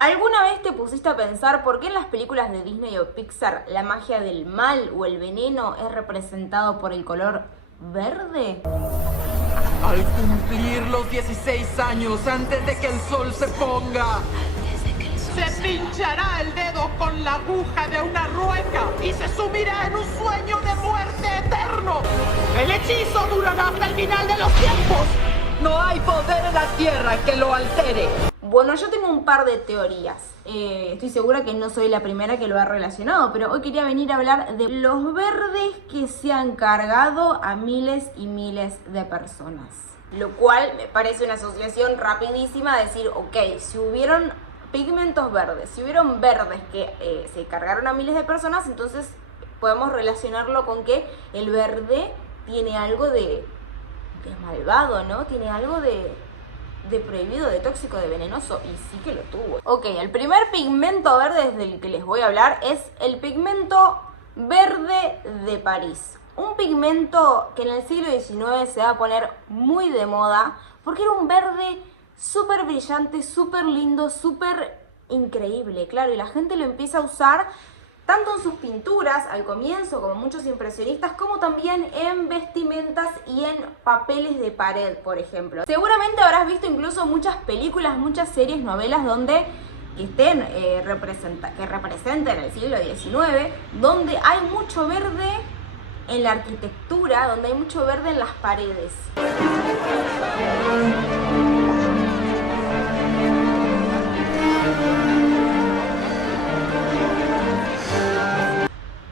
¿Alguna vez te pusiste a pensar por qué en las películas de Disney o Pixar la magia del mal o el veneno es representado por el color verde? Al cumplir los 16 años, antes de que el sol se ponga, se pinchará el dedo con la aguja de una rueca y se sumirá en un sueño de muerte eterno. El hechizo durará hasta el final de los tiempos. No hay poder en la tierra que lo altere. Bueno, yo tengo un par de teorías. Estoy segura que no soy la primera que lo ha relacionado, pero hoy quería venir a hablar de los verdes que se han cargado a miles y miles de personas. Lo cual me parece una asociación rapidísima de decir, ok, si hubieron pigmentos verdes, si hubieron verdes que se cargaron a miles de personas, entonces podemos relacionarlo con que el verde tiene algo de malvado, ¿no? Tiene algo de prohibido, de tóxico, de venenoso, y sí que lo tuvo. Ok, el primer pigmento verde del que les voy a hablar es el pigmento verde de París. Un pigmento que en el siglo XIX se va a poner muy de moda porque era un verde súper brillante, súper lindo, súper increíble, claro, y la gente lo empieza a usar tanto en sus pinturas al comienzo, como muchos impresionistas, como también en vestimentas y en papeles de pared, por ejemplo. Seguramente habrás visto incluso muchas películas, muchas series, novelas donde que representen el siglo XIX, donde hay mucho verde en la arquitectura, donde hay mucho verde en las paredes.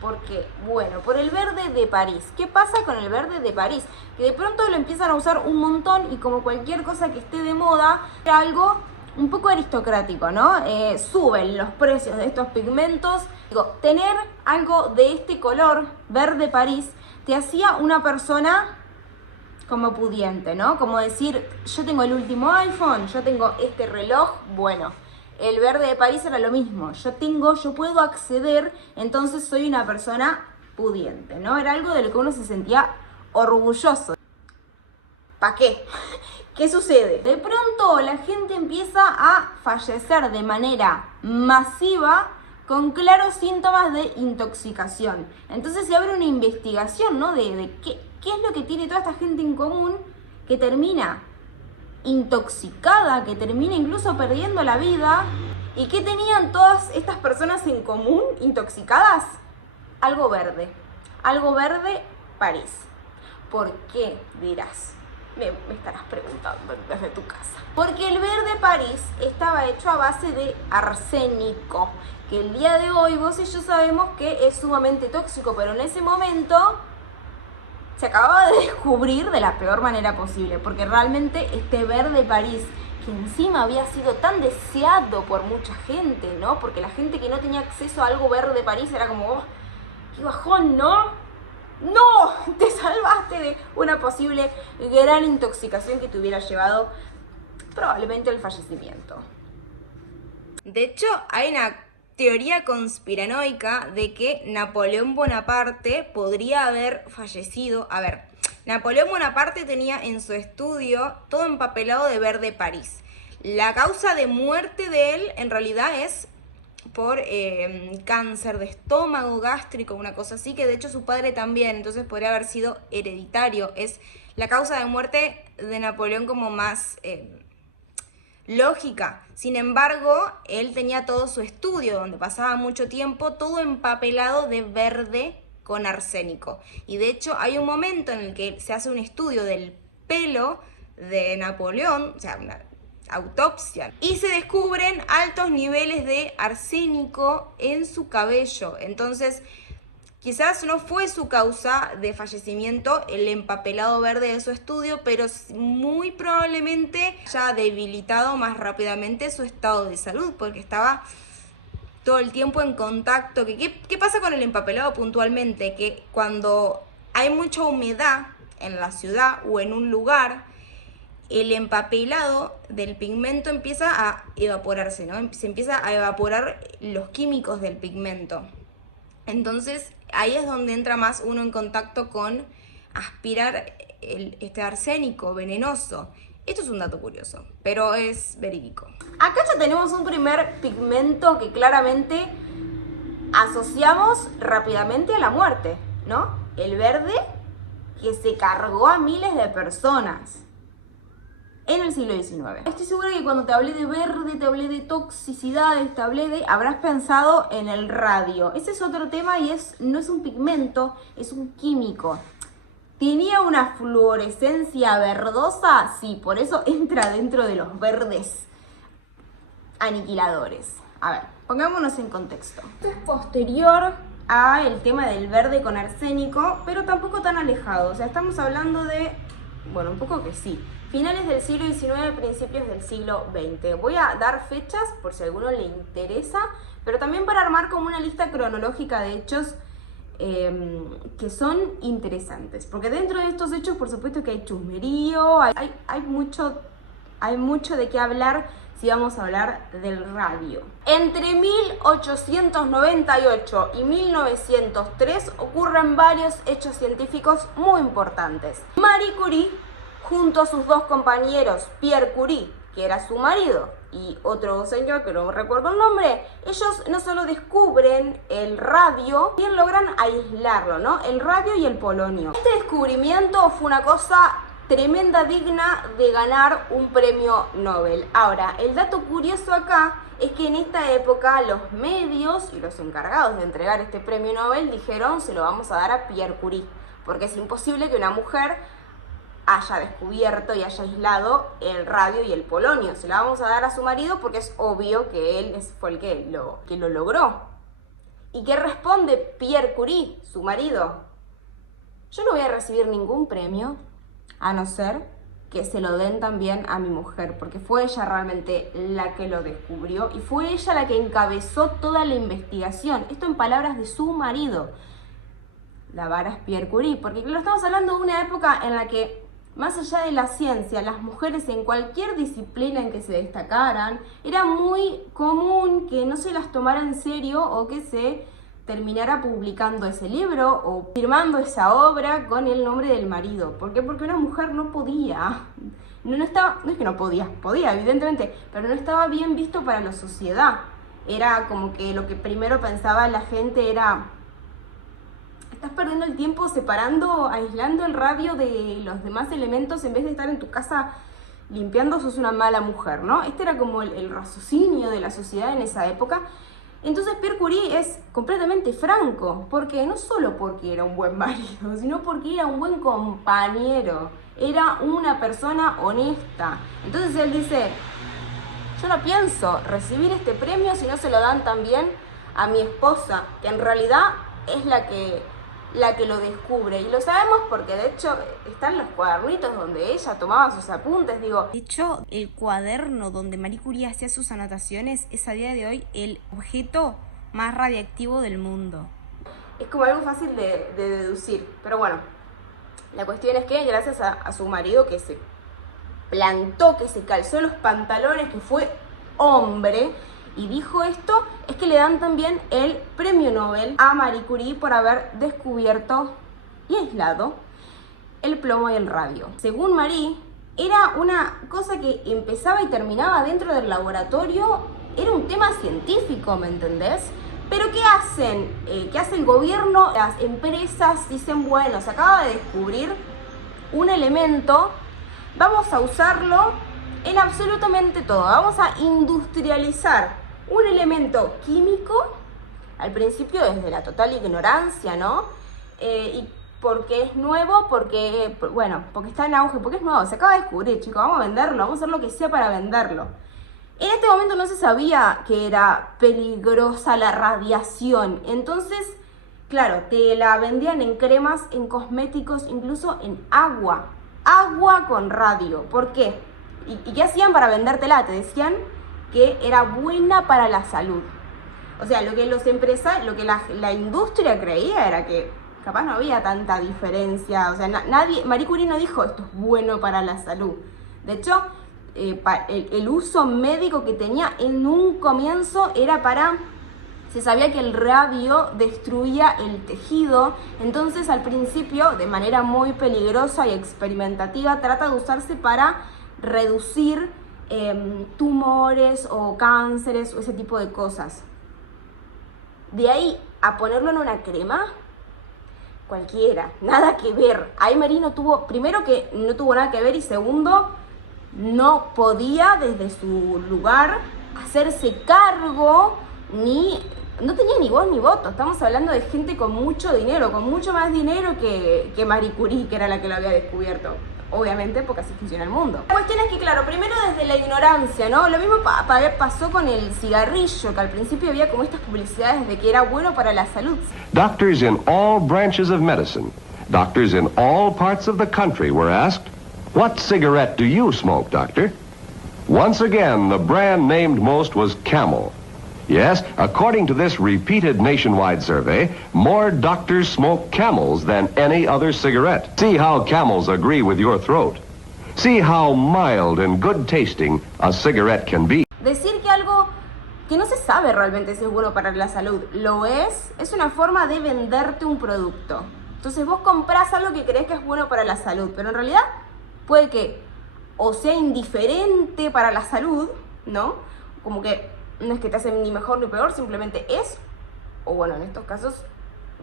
Porque, bueno, por el verde de París. ¿Qué pasa con el verde de París? Que de pronto lo empiezan a usar un montón y como cualquier cosa que esté de moda, era algo un poco aristocrático, ¿no? Suben los precios de estos pigmentos. Digo, tener algo de este color, verde París, te hacía una persona como pudiente, ¿no? Como decir, yo tengo el último iPhone, yo tengo este reloj, bueno. El verde de París era lo mismo, yo puedo acceder, entonces soy una persona pudiente, ¿no? Era algo de lo que uno se sentía orgulloso. ¿Para qué? ¿Qué sucede? De pronto la gente empieza a fallecer de manera masiva con claros síntomas de intoxicación. Entonces se abre una investigación, ¿no? De qué es lo que tiene toda esta gente en común que termina intoxicada, que termina incluso perdiendo la vida. ¿Y qué tenían todas estas personas en común intoxicadas? Algo verde París. ¿Por qué? Dirás, me estarás preguntando desde tu casa. Porque el verde París estaba hecho a base de arsénico, que el día de hoy vos y yo sabemos que es sumamente tóxico, pero en ese momento se acababa de descubrir de la peor manera posible, porque realmente este verde París, que encima había sido tan deseado por mucha gente, ¿no? Porque la gente que no tenía acceso a algo verde París era como, oh, qué bajón, ¿no? ¡No! Te salvaste de una posible gran intoxicación que te hubiera llevado probablemente al fallecimiento. De hecho, hay una teoría conspiranoica de que Napoleón Bonaparte podría haber fallecido. A ver, Napoleón Bonaparte tenía en su estudio todo empapelado de verde París. La causa de muerte de él en realidad es por cáncer de estómago, gástrico, una cosa así, que de hecho su padre también, entonces podría haber sido hereditario. Es la causa de muerte de Napoleón como más lógica. Sin embargo, él tenía todo su estudio, donde pasaba mucho tiempo, todo empapelado de verde con arsénico. Y de hecho hay un momento en el que se hace un estudio del pelo de Napoleón, o sea, una autopsia, y se descubren altos niveles de arsénico en su cabello. Entonces, quizás no fue su causa de fallecimiento el empapelado verde de su estudio, pero muy probablemente haya debilitado más rápidamente su estado de salud, porque estaba todo el tiempo en contacto. ¿Qué pasa con el empapelado puntualmente? Que cuando hay mucha humedad en la ciudad o en un lugar, el empapelado del pigmento empieza a evaporarse, ¿no? Se empieza a evaporar los químicos del pigmento. Entonces, ahí es donde entra más uno en contacto con aspirar este arsénico venenoso. Esto es un dato curioso, pero es verídico. Acá ya tenemos un primer pigmento que claramente asociamos rápidamente a la muerte, ¿no? El verde que se cargó a miles de personas en el siglo XIX. Estoy segura que cuando te hablé de verde, te hablé de toxicidades, te hablé de... habrás pensado en el radio. Ese es otro tema y no es un pigmento, es un químico. ¿Tenía una fluorescencia verdosa? Sí, por eso entra dentro de los verdes aniquiladores. A ver, pongámonos en contexto. Esto es posterior a el tema del verde con arsénico, pero tampoco tan alejado. O sea, estamos hablando de... bueno, un poco que sí. Finales del siglo XIX, principios del siglo XX. Voy a dar fechas por si a alguno le interesa, pero también para armar como una lista cronológica de hechos que son interesantes. Porque dentro de estos hechos, por supuesto que hay chusmerío, hay mucho de qué hablar si vamos a hablar del radio. Entre 1898 y 1903 ocurren varios hechos científicos muy importantes. Marie Curie, junto a sus dos compañeros, Pierre Curie, que era su marido, y otro señor que no recuerdo el nombre, ellos no solo descubren el radio, bien logran aislarlo, ¿no? El radio y el polonio. Este descubrimiento fue una cosa tremenda, digna de ganar un premio Nobel. Ahora, el dato curioso acá es que en esta época los medios y los encargados de entregar este premio Nobel dijeron: se lo vamos a dar a Pierre Curie, porque es imposible que una mujer haya descubierto y haya aislado el radio y el polonio. Se la vamos a dar a su marido porque es obvio que él fue el que lo logró. ¿Y qué responde Pierre Curie, su marido? Yo no voy a recibir ningún premio a no ser que se lo den también a mi mujer, porque fue ella realmente la que lo descubrió y fue ella la que encabezó toda la investigación. Esto en palabras de su marido. La vara es Pierre Curie, porque lo estamos hablando de una época en la que, más allá de la ciencia, las mujeres en cualquier disciplina en que se destacaran, era muy común que no se las tomara en serio o que se terminara publicando ese libro o firmando esa obra con el nombre del marido. ¿Por qué? Porque una mujer no podía. No es que no podía, podía evidentemente, pero no estaba bien visto para la sociedad. Era como que lo que primero pensaba la gente era: estás perdiendo el tiempo aislando el radio de los demás elementos en vez de estar en tu casa limpiando, sos una mala mujer, ¿no? Este era como el raciocinio de la sociedad en esa época. Entonces Pierre Curie es completamente franco, porque no solo porque era un buen marido, sino porque era un buen compañero, era una persona honesta. Entonces él dice: yo no pienso recibir este premio si no se lo dan también a mi esposa, que en realidad es la que lo descubre. Y lo sabemos porque de hecho están los cuadernitos donde ella tomaba sus apuntes. De hecho, el cuaderno donde Marie Curie hacía sus anotaciones es a día de hoy el objeto más radiactivo del mundo. Es como algo fácil de deducir. Pero bueno, la cuestión es que gracias a su marido, que se plantó, que se calzó los pantalones, que fue hombre y dijo esto, es que le dan también el premio Nobel a Marie Curie por haber descubierto y aislado el plomo y el radio. Según Marie, era una cosa que empezaba y terminaba dentro del laboratorio, era un tema científico, ¿me entendés? Pero ¿qué hacen? ¿Qué hace el gobierno? Las empresas dicen: bueno, se acaba de descubrir un elemento, vamos a usarlo en absolutamente todo, vamos a industrializar un elemento químico, al principio desde la total ignorancia, ¿no? Y porque es nuevo, porque está en auge, porque es nuevo, se acaba de descubrir, chicos, vamos a venderlo, vamos a hacer lo que sea para venderlo. En este momento no se sabía que era peligrosa la radiación, entonces, claro, te la vendían en cremas, en cosméticos, incluso en agua con radio. ¿Por qué? ¿Y qué hacían para vendértela? Te decían que era buena para la salud. O sea, lo que la industria creía era que capaz no había tanta diferencia. O sea, Marie Curie no dijo esto es bueno para la salud. De hecho, el uso médico que tenía en un comienzo era se sabía que el radio destruía el tejido, entonces al principio, de manera muy peligrosa y experimentativa, trata de usarse para reducir tumores o cánceres o ese tipo de cosas. De ahí a ponerlo en una crema, cualquiera, nada que ver. Ahí Marie no tuvo, primero que no tuvo nada que ver y segundo, no podía desde su lugar hacerse cargo no tenía ni voz ni voto. Estamos hablando de gente con mucho dinero, con mucho más dinero que Marie Curie, que era la que lo había descubierto. Obviamente, porque así funciona el mundo. La cuestión es que, claro, primero desde la ignorancia, ¿no? Lo mismo pasó con el cigarrillo, que al principio había como estas publicidades de que era bueno para la salud. Doctors in all branches of medicine, doctors in all parts of the country were asked, "What cigarette do you smoke, doctor?" Once again, the brand named most was Camel. Yes, according to this repeated nationwide survey, more doctors smoke Camels than any other cigarette. See how Camels agree with your throat. See how mild and good tasting a cigarette can be. Decir que algo que no se sabe realmente si es bueno para la salud, lo es una forma de venderte un producto. Entonces vos comprás algo que crees que es bueno para la salud, pero en realidad puede que o sea indiferente para la salud, ¿no? Como que no es que te hace ni mejor ni peor, simplemente es, o bueno, en estos casos,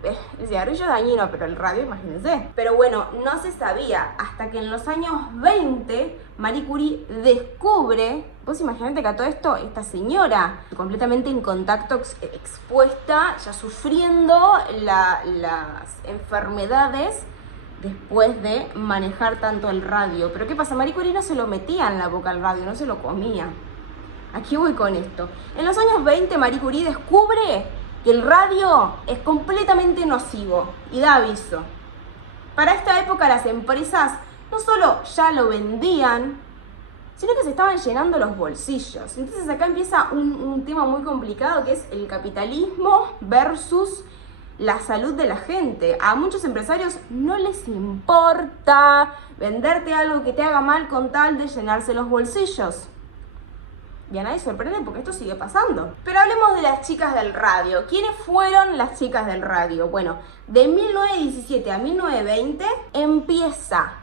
el cigarrillo es dañino, pero el radio, imagínense. Pero bueno, no se sabía hasta que en los años 20 Marie Curie descubre, vos imaginate que a todo esto, esta señora completamente en contacto, expuesta, ya sufriendo las enfermedades después de manejar tanto el radio. Pero ¿qué pasa? Marie Curie no se lo metía en la boca al radio, no se lo comía. Aquí voy con esto. En los años 20 Marie Curie descubre que el radio es completamente nocivo y da aviso. Para esta época las empresas no solo ya lo vendían, sino que se estaban llenando los bolsillos. Entonces acá empieza un tema muy complicado que es el capitalismo versus la salud de la gente. A muchos empresarios no les importa venderte algo que te haga mal con tal de llenarse los bolsillos. Y a nadie sorprende porque esto sigue pasando. Pero hablemos de las chicas del radio. ¿Quiénes fueron las chicas del radio? Bueno, de 1917 a 1920 empieza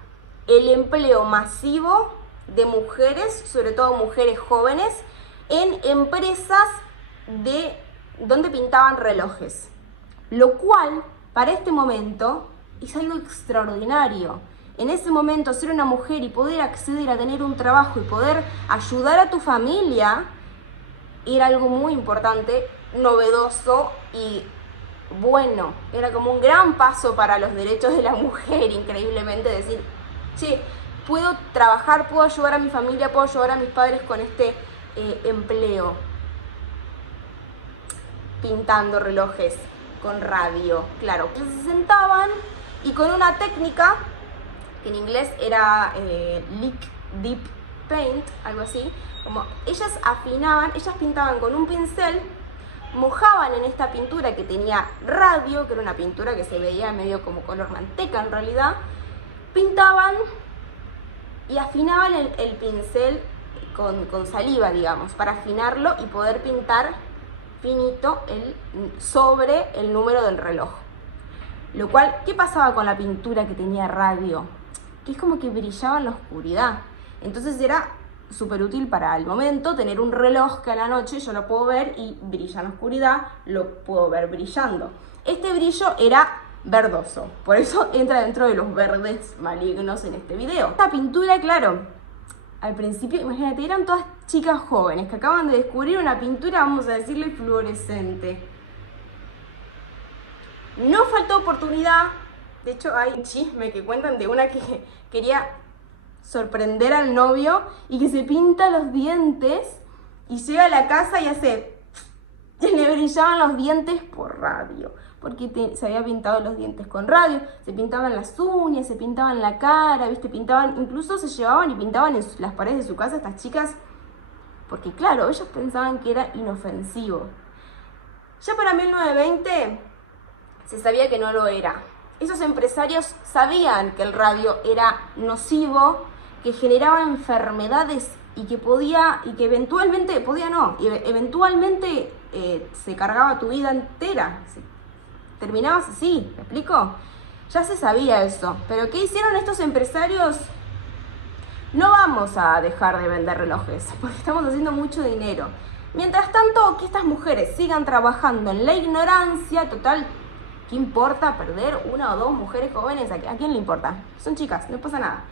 el empleo masivo de mujeres, sobre todo mujeres jóvenes, en empresas donde pintaban relojes. Lo cual, para este momento, es algo extraordinario. En ese momento, ser una mujer y poder acceder a tener un trabajo y poder ayudar a tu familia era algo muy importante, novedoso y bueno. Era como un gran paso para los derechos de la mujer, increíblemente, decir, che, puedo trabajar, puedo ayudar a mi familia, puedo ayudar a mis padres con este empleo. Pintando relojes con radio, claro. Se sentaban y con una técnica que en inglés era Lick Deep Paint, algo así, como ellas pintaban con un pincel, mojaban en esta pintura que tenía radio, que era una pintura que se veía medio como color manteca en realidad, pintaban y afinaban el pincel con saliva, digamos, para afinarlo y poder pintar finito sobre el número del reloj. Lo cual, ¿qué pasaba con la pintura que tenía radio? Que es como que brillaba en la oscuridad. Entonces era súper útil para el momento tener un reloj que a la noche yo lo puedo ver y brilla en la oscuridad, lo puedo ver brillando. Este brillo era verdoso, por eso entra dentro de los verdes malignos en este video. Esta pintura, claro, al principio, imagínate, eran todas chicas jóvenes que acaban de descubrir una pintura, vamos a decirle, fluorescente. No faltó oportunidad. De hecho, hay un chisme que cuentan de una que quería sorprender al novio y que se pinta los dientes y llega a la casa y le brillaban los dientes por radio. Porque se había pintado los dientes con radio, se pintaban las uñas, se pintaban la cara, ¿viste? Pintaban, incluso se llevaban y pintaban en las paredes de su casa estas chicas, porque claro, ellos pensaban que era inofensivo. Ya para 1920 se sabía que no lo era. Esos empresarios sabían que el radio era nocivo, que generaba enfermedades y que eventualmente se cargaba tu vida entera. Terminabas así, ¿me explico? Ya se sabía eso. Pero ¿qué hicieron estos empresarios? no vamos a dejar de vender relojes, porque estamos haciendo mucho dinero. Mientras tanto, que estas mujeres sigan trabajando en la ignorancia, total, ¿qué importa perder una o dos mujeres jóvenes? ¿A quién le importa? Son chicas, no pasa nada.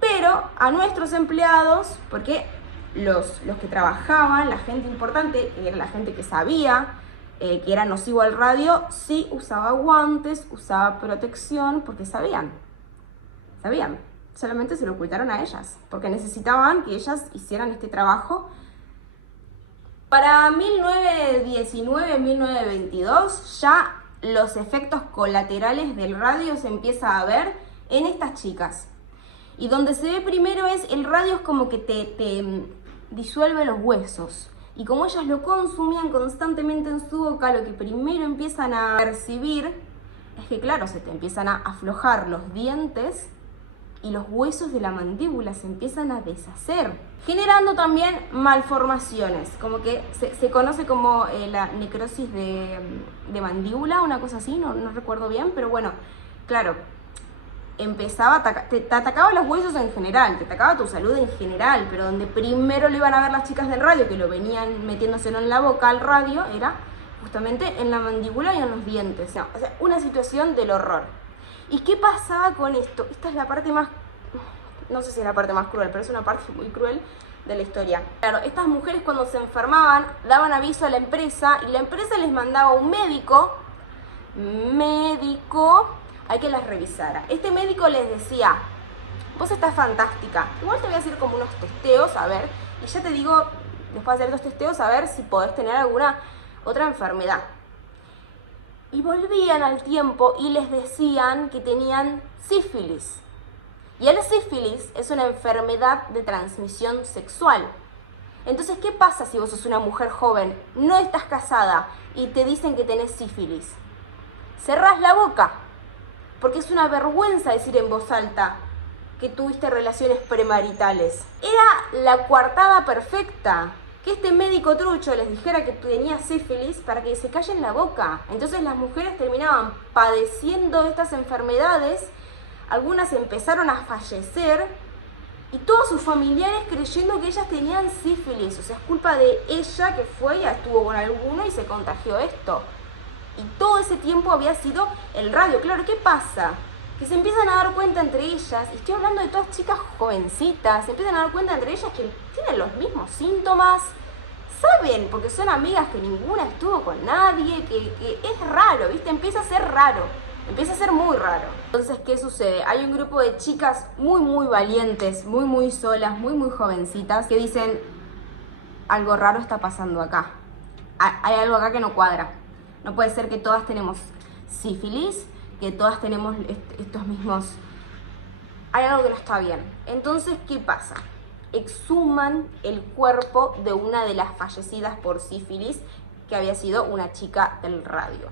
Pero a nuestros empleados, porque los que trabajaban, la gente importante, que era la gente que sabía que era nocivo al radio, sí usaba guantes, usaba protección, porque sabían. Solamente se lo ocultaron a ellas, porque necesitaban que ellas hicieran este trabajo. Para 1919, 1922, ya los efectos colaterales del radio se empieza a ver en estas chicas. Y donde se ve primero es, el radio es como que te disuelve los huesos. Y como ellas lo consumían constantemente en su boca, lo que primero empiezan a percibir es que, claro, se te empiezan a aflojar los dientes y los huesos de la mandíbula se empiezan a deshacer, generando también malformaciones, como que se conoce como la necrosis de mandíbula, una cosa así, no recuerdo bien, pero bueno, claro, empezaba te atacaba los huesos en general, te atacaba tu salud en general, pero donde primero lo iban a ver las chicas del radio, que lo venían metiéndoselo en la boca al radio, era justamente en la mandíbula y en los dientes. No, o sea, una situación del horror. ¿Y qué pasaba con esto? Esta es la parte más, no sé si es la parte más cruel, pero es una parte muy cruel de la historia. Claro, estas mujeres cuando se enfermaban daban aviso a la empresa y la empresa les mandaba un médico a que las revisara. Este médico les decía, vos estás fantástica, igual te voy a hacer como unos testeos, a ver, y ya te digo, después de hacer los testeos, a ver si podés tener alguna otra enfermedad. Y volvían al tiempo y les decían que tenían sífilis. Y el sífilis es una enfermedad de transmisión sexual. Entonces, ¿qué pasa si vos sos una mujer joven, no estás casada y te dicen que tenés sífilis? Cerrás la boca, porque es una vergüenza decir en voz alta que tuviste relaciones premaritales. Era la coartada perfecta, que este médico trucho les dijera que tenía sífilis para que se callen la boca. Entonces las mujeres terminaban padeciendo estas enfermedades, algunas empezaron a fallecer y todos sus familiares creyendo que ellas tenían sífilis. O sea, es culpa de ella que fue y estuvo con alguno y se contagió esto. Y todo ese tiempo había sido el radio. Claro, ¿qué pasa? Que se empiezan a dar cuenta entre ellas, y estoy hablando de todas chicas jovencitas, se empiezan a dar cuenta entre ellas que tienen los mismos síntomas, saben, porque son amigas que ninguna estuvo con nadie, que es raro, ¿viste? Empieza a ser raro, empieza a ser muy raro. Entonces, ¿qué sucede? Hay un grupo de chicas muy valientes, muy solas, muy jovencitas, que dicen, algo raro está pasando acá, hay algo acá que no cuadra. No puede ser que todas tenemos sífilis, que todas tenemos estos mismos... Hay algo que no está bien. Entonces, ¿qué pasa? Exhuman el cuerpo de una de las fallecidas por sífilis, que había sido una chica del radio.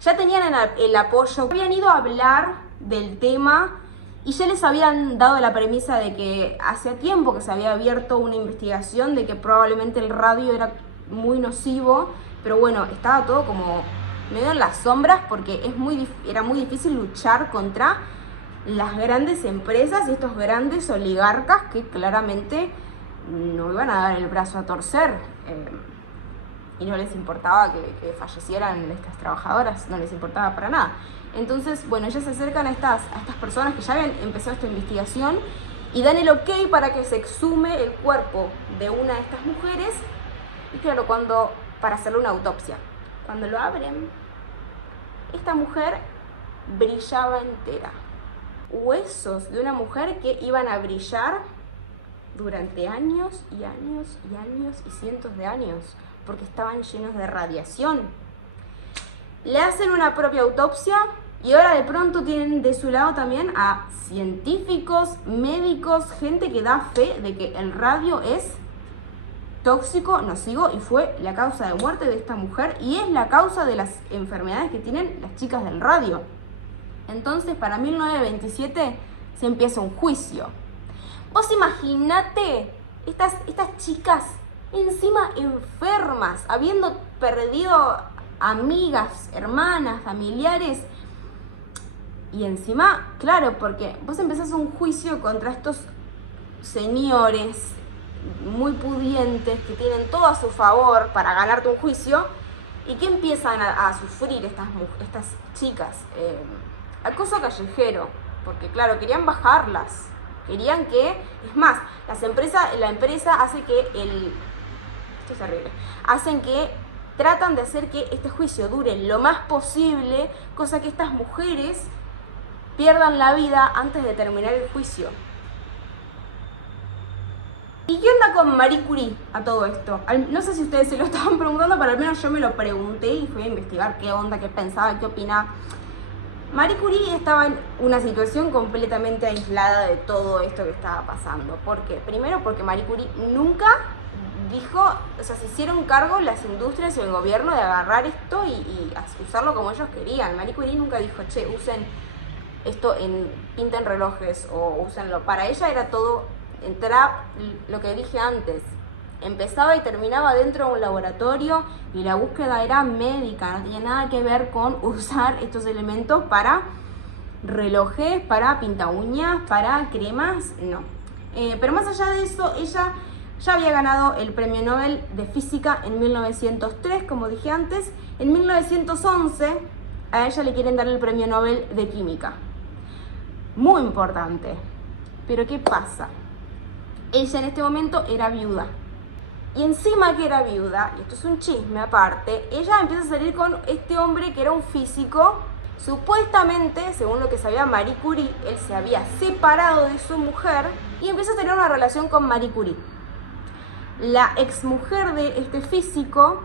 Ya tenían el apoyo, habían ido a hablar del tema y ya les habían dado la premisa de que hacía tiempo que se había abierto una investigación de que probablemente el radio era muy nocivo, pero bueno, estaba todo como medio en las sombras porque era muy difícil luchar contra las grandes empresas y estos grandes oligarcas que claramente no iban a dar el brazo a torcer y no les importaba que fallecieran estas trabajadoras, no les importaba para nada. Entonces, bueno, ellas se acercan a estas personas que ya habían empezado esta investigación y dan el ok para que se exhume el cuerpo de una de estas mujeres y claro, para hacerle una autopsia. Cuando lo abren, esta mujer brillaba entera. Huesos de una mujer que iban a brillar durante años y años y años y cientos de años, porque estaban llenos de radiación. Le hacen una propia autopsia y ahora de pronto tienen de su lado también a científicos, médicos, gente que da fe de que el radio es tóxico, nocivo y fue la causa de muerte de esta mujer y es la causa de las enfermedades que tienen las chicas del radio. Entonces, para 1927 se empieza un juicio. Vos imaginate estas chicas encima enfermas, habiendo perdido amigas, hermanas, familiares, Y encima, claro, porque vos empezás un juicio contra estos señores muy pudientes que tienen todo a su favor para ganarte un juicio, y que empiezan a sufrir estas chicas. Acoso callejero, porque claro, querían bajarlas, querían que, es más, la empresa hace que esto es terrible, hacen que tratan de hacer que este juicio dure lo más posible, cosa que estas mujeres pierdan la vida antes de terminar el juicio. ¿Y qué onda con Marie Curie a todo esto? No sé si ustedes se lo estaban preguntando, pero al menos yo me lo pregunté y fui a investigar qué onda, qué pensaba, qué opinaba. Marie Curie estaba en una situación completamente aislada de todo esto que estaba pasando. ¿Por qué? Primero porque Marie Curie nunca dijo, o sea, se hicieron cargo las industrias y el gobierno de agarrar esto y usarlo como ellos querían. Marie Curie nunca dijo, che, usen esto, pinten relojes o úsenlo. Para ella era todo, lo que dije antes, empezaba y terminaba dentro de un laboratorio y la búsqueda era médica, no tenía nada que ver con usar estos elementos para relojes, para pinta uñas, para cremas, no. Pero más allá de eso, ella ya había ganado el Premio Nobel de Física en 1903, como dije antes. En 1911 a ella le quieren dar el Premio Nobel de Química. Muy importante. Pero ¿qué pasa? Ella en este momento era viuda. Y encima que era viuda, y esto es un chisme aparte, ella empieza a salir con este hombre que era un físico. Supuestamente, según lo que sabía Marie Curie, él se había separado de su mujer y empieza a tener una relación con Marie Curie, la exmujer de este físico,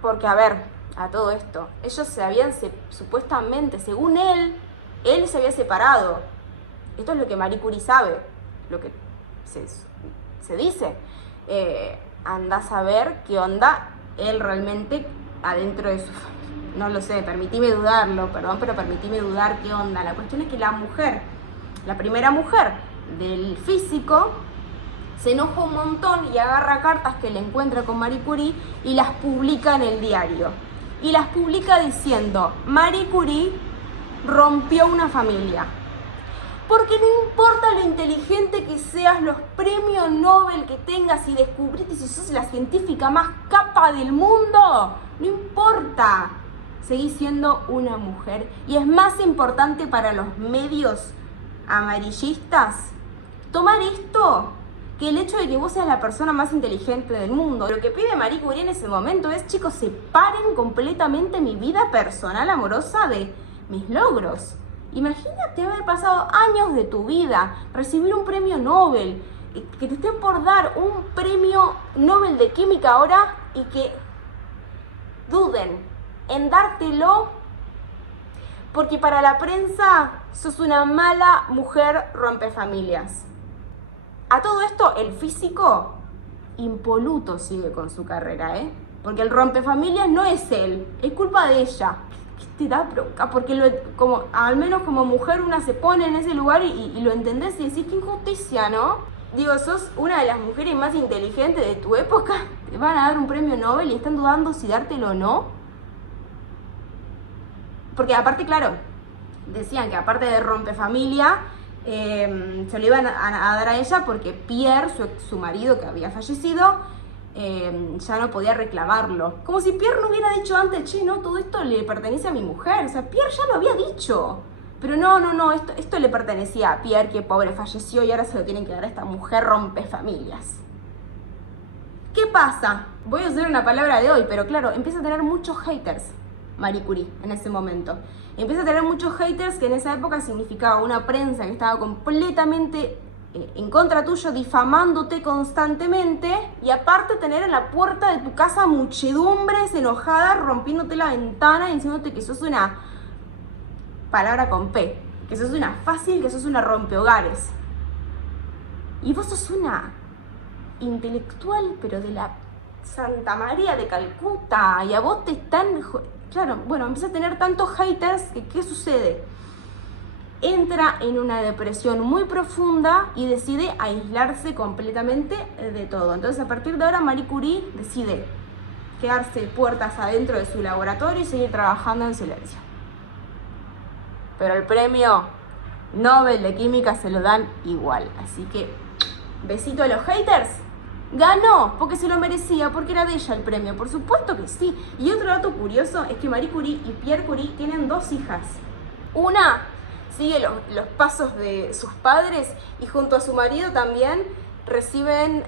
porque a ver, a todo esto, ellos se habían, supuestamente, según él se había separado. Esto es lo que Marie Curie sabe, lo que se dice. Anda a saber qué onda él realmente adentro de su familia. No lo sé, permitime dudarlo, perdón, pero permitime dudar qué onda. La cuestión es que la mujer, la primera mujer del físico, se enoja un montón y agarra cartas que le encuentra con Marie Curie y las publica en el diario. Y las publica diciendo, Marie Curie rompió una familia. Porque no importa lo inteligente que seas, los premios Nobel que tengas y descubriste si sos la científica más capa del mundo, no importa. Seguís siendo una mujer. Y es más importante para los medios amarillistas tomar esto que el hecho de que vos seas la persona más inteligente del mundo. Lo que pide Marie Curie en ese momento es, chicos, separen completamente mi vida personal amorosa de mis logros. Imagínate haber pasado años de tu vida, recibir un premio Nobel, que te estén por dar un premio Nobel de Química ahora y que duden en dártelo porque para la prensa sos una mala mujer rompefamilias. A todo esto, el físico impoluto sigue con su carrera, porque el rompefamilias no es él, es culpa de ella. Te da bronca, porque al menos como mujer una se pone en ese lugar y lo entendés y decís, qué injusticia, ¿no? Digo, sos una de las mujeres más inteligentes de tu época, te van a dar un premio Nobel y están dudando si dártelo o no. Porque aparte, claro, decían que aparte de rompefamilia, se lo iban a dar a ella porque Pierre, su marido que había fallecido, ya no podía reclamarlo. Como si Pierre no hubiera dicho antes, che, no, todo esto le pertenece a mi mujer. O sea, Pierre ya lo había dicho. Pero no, esto le pertenecía a Pierre, que pobre falleció y ahora se lo tienen que dar a esta mujer rompefamilias. ¿Qué pasa? Voy a usar una palabra de hoy, pero claro, empieza a tener muchos haters Marie Curie en ese momento. Empieza a tener muchos haters, que en esa época significaba una prensa que estaba completamente en contra tuyo, difamándote constantemente, y aparte tener en la puerta de tu casa muchedumbres enojadas, rompiéndote la ventana y diciéndote que sos una, palabra con P, que sos una fácil, que sos una rompehogares. Y vos sos una intelectual, pero de la Santa María de Calcuta, y a vos te están... Claro, bueno, empieza a tener tantos haters que ¿qué sucede? Entra en una depresión muy profunda y decide aislarse completamente de todo. Entonces, a partir de ahora, Marie Curie decide quedarse puertas adentro de su laboratorio y seguir trabajando en silencio. pero el premio Nobel de Química se lo dan igual. Así que, besito a los haters. Ganó, porque se lo merecía, porque era de ella el premio, por supuesto que sí. Y otro dato curioso es que Marie Curie y Pierre Curie tienen 2 hijas. Una sigue los pasos de sus padres y junto a su marido también reciben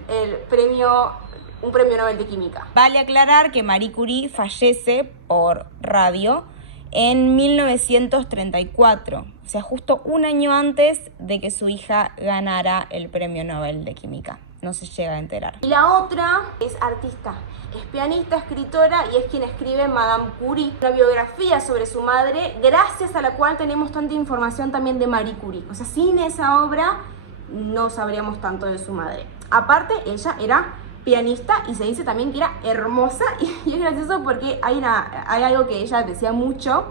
un premio Nobel de Química. Vale aclarar que Marie Curie fallece por radio en 1934, o sea, justo un año antes de que su hija ganara el premio Nobel de Química. No se llega a enterar. Y la otra es artista, es pianista, escritora y es quien escribe Madame Curie, una biografía sobre su madre, gracias a la cual tenemos tanta información también de Marie Curie. O sea, sin esa obra no sabríamos tanto de su madre. Aparte, ella era pianista y se dice también que era hermosa y es gracioso porque hay algo que ella decía mucho,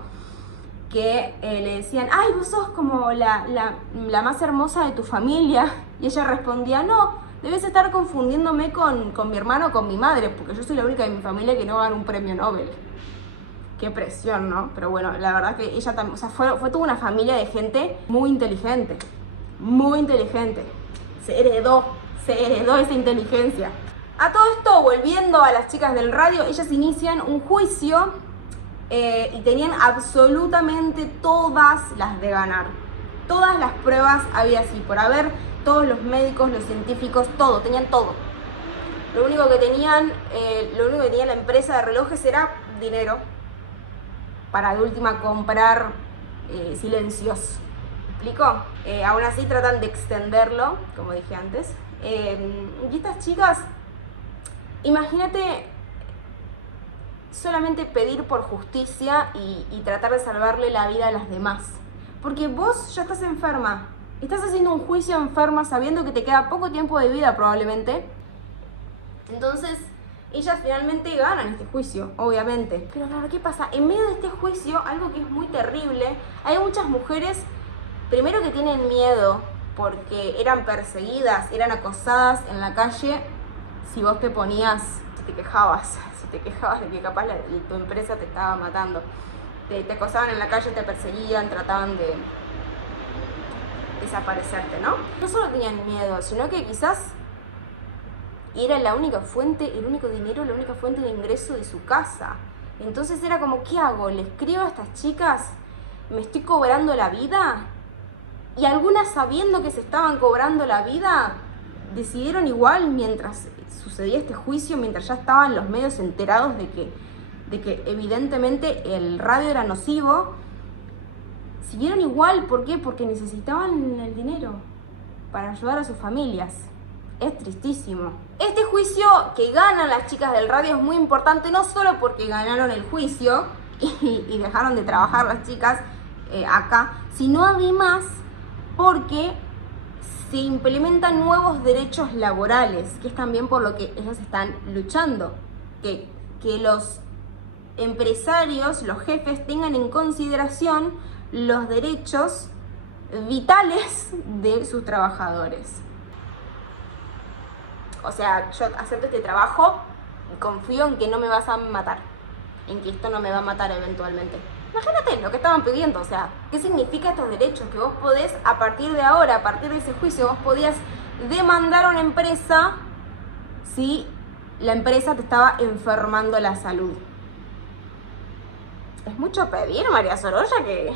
que le decían, ay, vos sos como la más hermosa de tu familia, y ella respondía, no, debes estar confundiéndome con mi hermano o con mi madre, porque yo soy la única de mi familia que no gana un premio Nobel. Qué presión, ¿no? Pero bueno, la verdad que ella también, o sea, fue toda una familia de gente muy inteligente, muy inteligente. Se heredó esa inteligencia. A todo esto, volviendo a las chicas del radio, ellas inician un juicio y tenían absolutamente todas las de ganar. Todas las pruebas había así por haber, todos los médicos, los científicos, todo, tenían todo. Lo único que tenía la empresa de relojes era dinero para de última comprar silencios. ¿Me explico? Aún así tratan de extenderlo, como dije antes. Y estas chicas, imagínate solamente pedir por justicia y tratar de salvarle la vida a las demás. Porque vos ya estás enferma. Estás haciendo un juicio enferma sabiendo que te queda poco tiempo de vida probablemente. Entonces, ellas finalmente ganan este juicio, obviamente. Pero claro, ¿qué pasa? En medio de este juicio, algo que es muy terrible, hay muchas mujeres, primero que tienen miedo porque eran perseguidas, eran acosadas en la calle si vos te ponías, si te quejabas de que capaz tu empresa te estaba matando. Te acosaban en la calle, te perseguían, trataban de desaparecerte, ¿no? No solo tenían miedo, sino que quizás era la única fuente, el único dinero, la única fuente de ingreso de su casa. Entonces era como, ¿qué hago? ¿Le escribo a estas chicas? ¿Me estoy cobrando la vida? Y algunas, sabiendo que se estaban cobrando la vida, decidieron igual, mientras sucedía este juicio, mientras ya estaban los medios enterados de que evidentemente el radio era nocivo, siguieron igual. ¿Por qué? Porque necesitaban el dinero para ayudar a sus familias. Es tristísimo. Este juicio que ganan las chicas del radio es muy importante, no solo porque ganaron el juicio y dejaron de trabajar las chicas acá, sino además porque se implementan nuevos derechos laborales, que es también por lo que ellas están luchando. Que los empresarios, los jefes, tengan en consideración los derechos vitales de sus trabajadores. O sea, yo acepto este trabajo y confío en que no me vas a matar, en que esto no me va a matar eventualmente. Imagínate lo que estaban pidiendo, o sea, ¿qué significa estos derechos? Que vos podés, a partir de ahora, a partir de ese juicio, vos podías demandar a una empresa si la empresa te estaba enfermando la salud. Es mucho pedir, María Sorolla, que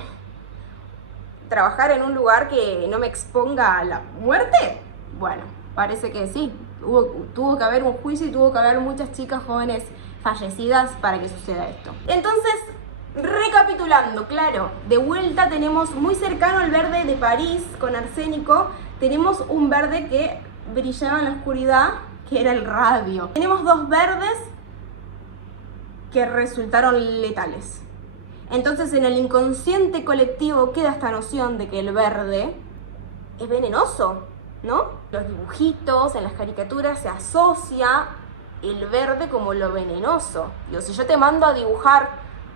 trabajar en un lugar que no me exponga a la muerte. Bueno, parece que sí. Tuvo que haber un juicio y tuvo que haber muchas chicas jóvenes fallecidas para que suceda esto. Entonces, recapitulando, claro, de vuelta tenemos muy cercano al verde de París con arsénico, tenemos un verde que brillaba en la oscuridad, que era el radio. Tenemos 2 verdes que resultaron letales. Entonces, en el inconsciente colectivo queda esta noción de que el verde es venenoso, ¿no? Los dibujitos, en las caricaturas se asocia el verde como lo venenoso. Digo, si yo te mando a dibujar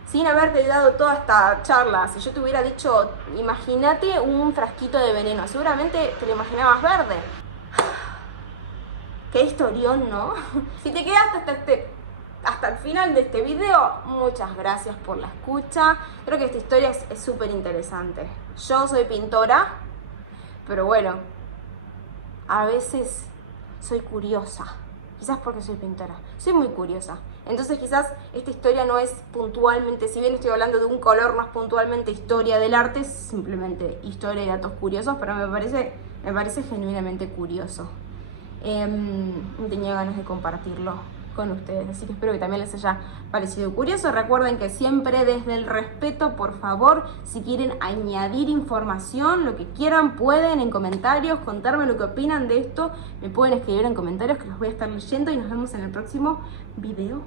sin haberte dado toda esta charla, si yo te hubiera dicho, imagínate un frasquito de veneno, seguramente te lo imaginabas verde. Qué historión, ¿no? Si te quedaste hasta este hasta el final de este video. Muchas gracias por la escucha. Creo que esta historia es súper interesante. Yo soy pintora, pero bueno, a veces soy curiosa. Quizás porque soy pintora. Soy muy curiosa. Entonces quizás esta historia no es puntualmente, si bien estoy hablando de un color, no es puntualmente historia del arte, es simplemente historia y datos curiosos, pero me parece genuinamente curioso. Tenía ganas de compartirlo con ustedes, así que espero que también les haya parecido curioso. Recuerden que siempre desde el respeto, por favor, si quieren añadir información, lo que quieran, pueden en comentarios contarme lo que opinan de esto, me pueden escribir en comentarios que los voy a estar leyendo y nos vemos en el próximo video.